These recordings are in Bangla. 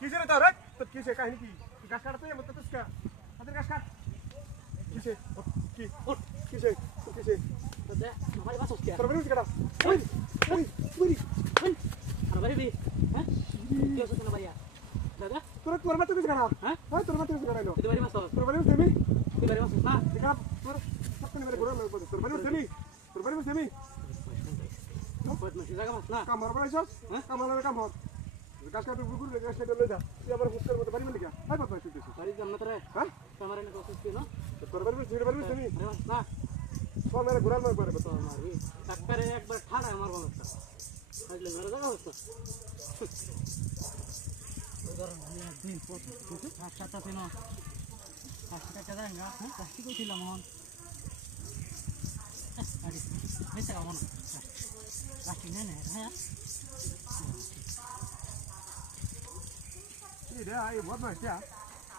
किसे तो रे तो किसे काहे की गाछ काटते है मतलब इसका अदर गाछ काट किसे की किसे किसे तो दे हमारे पास उसके पर बड़ी कटा ओए ओए ओए हमारे भी हैं क्या सोचना भैया दादा तोर मत किस कटा हां हां तोर मत किस कटा लो तुम्हारी मत तोर बड़ी सेमी तुम्हारी मत ना दिखा तोर सबने मेरे गोरा में तोर बड़ी सेमी बहुत मस्त जगह मत ना काम मार बड़ा हां काम मार काम हो गाछ काट गुगुर ले गाछ काट ले जा ये हमारे हुस्कर मत बारी में लिया हाय बात बात सुन सारी जन्नत रे हां हमारे ने कोशिश की ना तोर बड़ी सेमी ना तो मेरे गोरा में बारे बता हमारी टक्कर एक बार ठाड़ा हमारे को लगता आज ले मेरा जगह होता उधर दिन पोस्ट अच्छा तो फिर ना अच्छा का जाएगा हां काशी को थिला मोहन अरे बेटा का मोहन काशी ने है ये आई बहुत मस्त है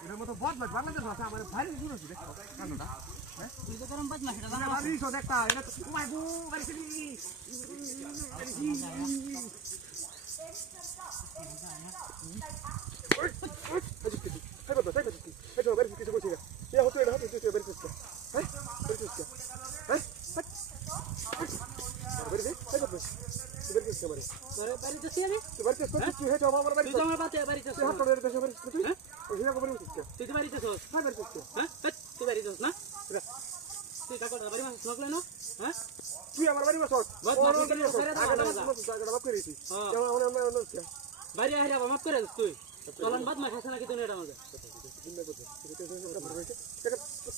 इधर मतलब बहुत मस्त बात लगे साथ हमारे भारी दूर से देखो कानोडा है तू तो गरम बात मत ना भारी सो देखता है ना oh my God very silly है बता है तो वेरी किसी को चाहिए ये होते है होते है वेरी किसका है वेरी किसका है वेरी है बता वेरी किसका मारे बारी दसिया भी तो वेरी किसका तू है जो हमारा तू तो हमारे बात है बारी दस हां थोड़े देश वेरी किसका है और ये खबर किसका तू तो बारी दस हां वेरी किसका हां तू बारी दस ना तू का कर बारी में नकले ना हां तू हमारा बारी में शॉट बहुत मत करे करे आगे बात करी थी क्या हमने क्या बारी आ रहा मत करे तू चलन बात में खाना की तूने डाल दे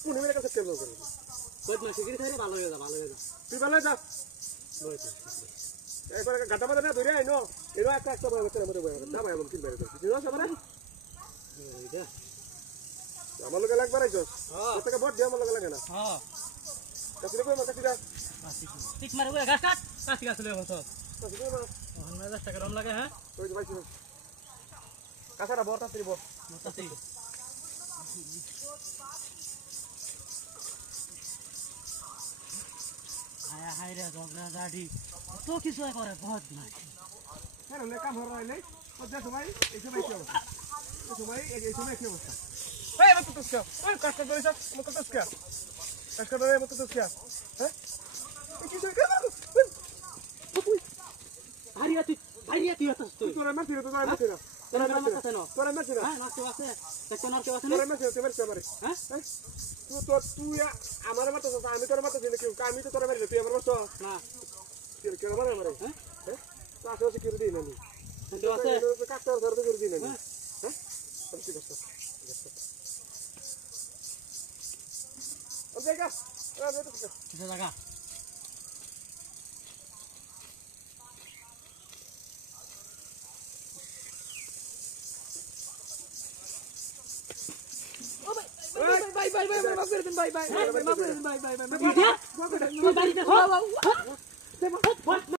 पुणे मेरे का सकते हो कर बहुत मत सिगरी थारे ভালো হয়ে যা তুই ভালো যা একবার গাটা মাথা না ধরে আইনো এরো একটা বড় করে মরে বড় না ভাই এমন কি বের করছিস বুঝছ আমারে এইটা আমার লগে লাগবার আইছস হ্যাঁ তোকে বড় দে আমার লগে লাগে না হ্যাঁ কাছে কই মাথা কিরা ঠিক মারে ওই গাছ কাট কাছি গাছ লয়ে বসো কাছে কই মাথা ওখানে 10 টাকা রম লাগে হ্যাঁ ওই যে ভাই কাছাটা বড়টা তুই বড় মোটাতি आया हाय रे जोगना दाढ़ी तो किस है करे बहुत ना है रे काम हो रहा है और जैसे भाई ऐसे भाई क्या होता है तो भाई ऐसे में क्या होता है ए मत तो क्या ओए काट कर दो ऐसा मत तो क्या काट कर दो मत तो क्या हैं ये किसे कर भाई तू आता तू तोरा मत तो मत तेरा तोरा मत आता ना तोरा मत हां ना के वासे सेक्टर के वासे तोरा मत तेरे मारे हैं तू या हमारे मत तो আমি তোর মত দিলে কি আমি তো তোর মারি তুই আমার মত না কি মারে মারে हैं তো আসলে সিকিউরিটি দিই না নি কিন্তু আছে কাটর ধরে করে দিই না নি हैं সবচেয়ে কষ্ট अब देखा अब देखो किसे लगा बाय माफ कर देन बाय माफ कर देन बाय